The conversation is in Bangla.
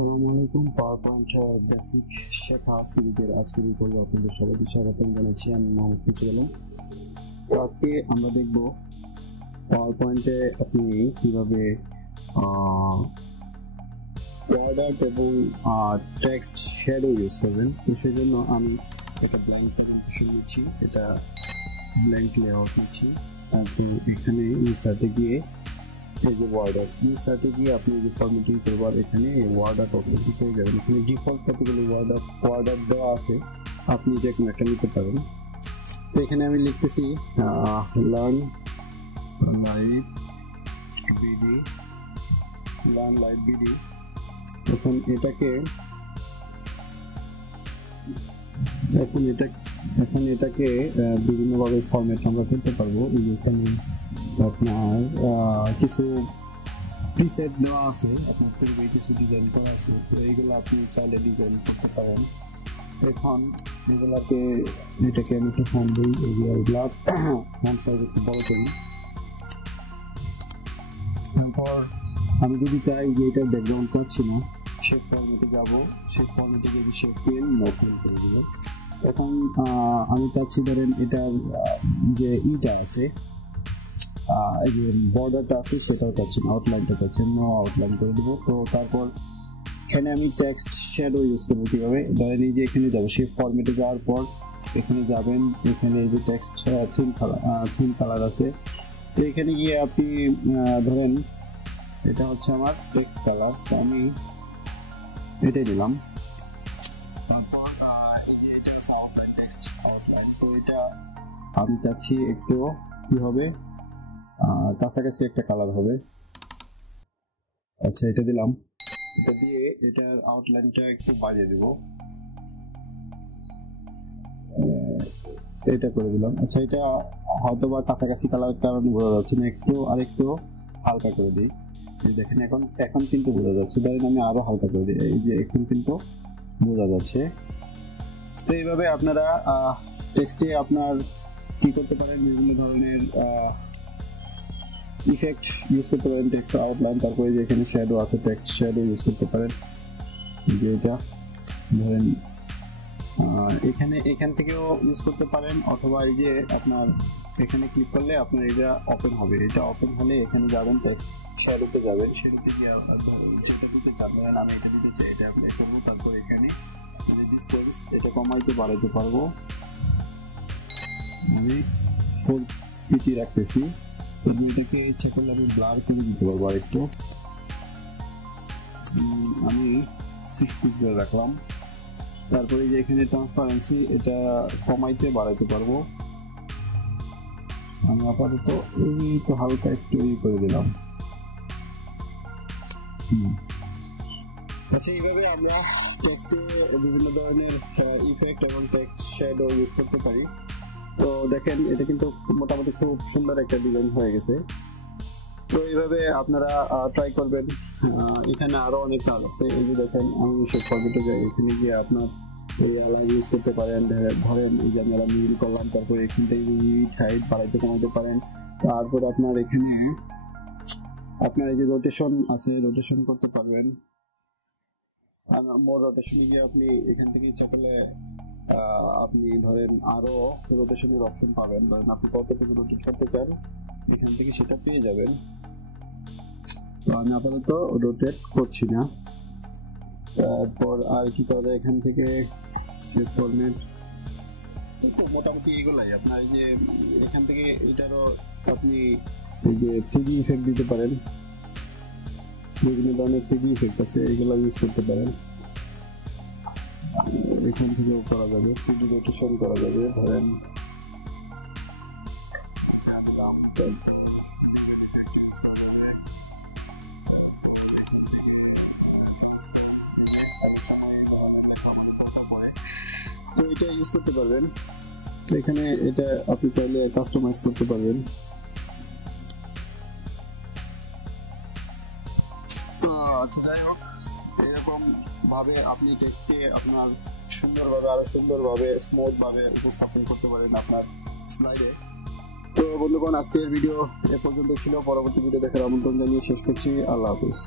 আসসালামু আলাইকুম। পাওয়ারপয়েন্ট বেসিক শেখা সিরিজের আজকের ভিডিওতে আপনাদের সবাইকে স্বাগতম জানাচ্ছি। আমি মোহাম্মদ ফিজুল আলম। তো আজকে আমরা দেখব পাওয়ারপয়েন্টে আপনি কিভাবে ওয়ার্ড এবং টেক্সট শ্যাডো ইউজ করবেন। তো সেই জন্য আমি একটা ব্ল্যাঙ্ক প্রেজেন্টেশন নিচ্ছি, এটা ব্ল্যাঙ্ক লেআউট নিচ্ছি। আপনি এখানে ইনসার্টে গিয়ে এই যে ওয়ার্ডার ইনসার্টে গিয়ে আপনি যে ফরম্যাটিং করবার এখানে ওয়ার্ডার অপশনটি পেয়ে যাবেন। এখানে ডিফল্ট কতগুলো ওয়ার্ডার দেওয়া আছে, আপনি যে কোনো একটা নিতে পারেন। তো এখানে আমি লিখতেছি লার্ন লাইভ বিডি। এখন এটাকে বিভিন্নভাবে ফরম্যাট আমরা করতে পারবো। এখানে আপনার কিছু প্রিসেট দেওয়া আছে, আপনার পূর্বে কিছু ডিজাইন করা আছে, তো এইগুলো আপনি চাইলে ডিজাইন করতে পারেন। এখন এটাকে আমি একটু ফোন দিই, এগুলা ফোন সাইজ একটু বড় করি। তারপর আমি যদি চাই যে এটার ব্যাকগ্রাউন্ড চাচ্ছি না, শেপ ফরম্যাটে যাবো, শেপ ফরম্যাটে যদি শেপ পেন মোটমেন্ট করে দেব। এখন আমি চাচ্ছি ধরেন এটার যে ইটা আছে, এই যে বর্ডারটা আছে সেটাও চাচ্ছি না, আউটলাইনটা চাচ্ছি, নো আউটলাইন করে দেবো। তো তারপর এখানে আমি টেক্সট শ্যাডো ইউজ করবো কিভাবে, ধরেন এই যে এখানে যাবো, সেই ফরম্যাটে যাওয়ার পর এখানে যাবেন, এখানে এই যে টেক্সট থিম কালার আছে, তো এখানে গিয়ে আপনি ধরেন এটা হচ্ছে আমার টেক্সট কালার, তো আমি এটাই দিলাম। তো এটা আমি চাচ্ছি একটু কি হবে, কাছাকাছি একটা কালার হবে। আচ্ছা, এটা দিলাম, এটা দিয়ে এটার আউটলাইনটা একটু বাড়িয়ে দেব, এটা করে দিলাম। আচ্ছা, এটা হয়তো বা কাছাকাছি কালার কারণে বোঝা যাচ্ছে না, আরেকটু হালকা করে দিই। দেখেন এখন কিন্তু বোঝা যাচ্ছে, ধরেন আমি আরো হালকা করে দিই, এই যে এখন কিন্তু বোঝা যাচ্ছে। তো এইভাবে আপনারা টেক্সটে আপনার কি করতে পারেন, বিভিন্ন ধরনের ইফেক্ট ইউজ করতে পারেন, টেক্সট আউটলাইন, তারপরে যে এখানে শ্যাডো আছে, টেক্সট শ্যাডো ইউজ করতে পারেন। যে এটা ধরেন এখান থেকেও ইউজ করতে পারেন, অথবা এই যে আপনার এখানে ক্লিক করলে আপনার এটা ওপেন হবে, এটা ওপেন হলে এখানে যাবেন, টেক্সট শ্যাডোতে যাবেন, শ্যাডোতে গিয়ে যেটা দিতে চান, ধরেন আমি এটা দিতে চাই, এটা অ্যাপ্লাই করবো। তারপর এখানে ডিসটেন্স এটা কমাইতে বাড়াইতে পারবো, আমি 4 রাখতেছি। এটাকে ইচ্ছা করলে আমি ব্লার করে দিতে পারবো, আরেকটু আমি 6 পিক্সেল রাখলাম। তারপরে যে এখানে ট্রান্সপারেন্সি এটা কমাইতে বাড়াইতে পারবো, আমি আপাতত এই তো হালকা একটু করে দিলাম। আচ্ছা, এইভাবে আমরা টেক্সটে বিভিন্ন ধরনের ইফেক্ট এবং টেক্সট শ্যাডো ইউজ করতে পারি। তো দেখেন এটা কিন্তু মোটামুটি খুব সুন্দর একটা ডিজাইন হয়ে গেছে। তো এইভাবে আপনারা ট্রাই করবেন। এখানে আরো অনেক কাজ আছে, এই যে দেখেন আমি সেই ফরম্যাটে যাই, এখানে গিয়ে আপনার এই আলাদা ইউজ করতে পারেন। ধরেন এই যে আমি মিডিল করলাম, তারপরে এখান থেকে হাইট বাড়াইতে কমাইতে পারেন। তারপর আপনার এখানে আপনার এই যে রোটেশন আছে, রোটেশন করতে পারবেন। মোর রোটেশনে গিয়ে আপনি এখান থেকে ইচ্ছা করলে আপনি ধরেন আরো রোটেশনের অপশন পাবেন, ধরেন আপনি কতটুকু রোটেট করতে চান এখান থেকে সেটা পেয়ে যাবেন। তো আমি আপাতত রোটেট করছি না। তারপর আর কি করা যায়, এখান থেকে ফরম্যাট মোটামুটি এগুলাই আপনার এই যে এখান থেকে এটারও আপনি এই যে 3D ইফেক্ট দিতে পারেন, বিভিন্ন ধরনের 3D ইফেক্ট আছে, এগুলো ইউজ করতে পারেন। এখান থেকেও করা যাবে, 3D রোটেশন করা যাবে, ধরেন তো এটা ইউজ করতে পারবেন। এখানে এটা আপনি চাইলে কাস্টমাইজ করতে পারবেন। আচ্ছা, যাই হোক, এরকম ভাবে আপনি টেক্সটকে আপনার আরো সুন্দরভাবে স্মুথ ভাবে উপস্থাপন করতে পারেন আপনার স্লাইডে। তো বন্ধুগণ, আজকের ভিডিও এ পর্যন্ত ছিল। পরবর্তী ভিডিও দেখার আমন্ত্রণ জানিয়ে শেষ করছি। আল্লাহ হাফেজ।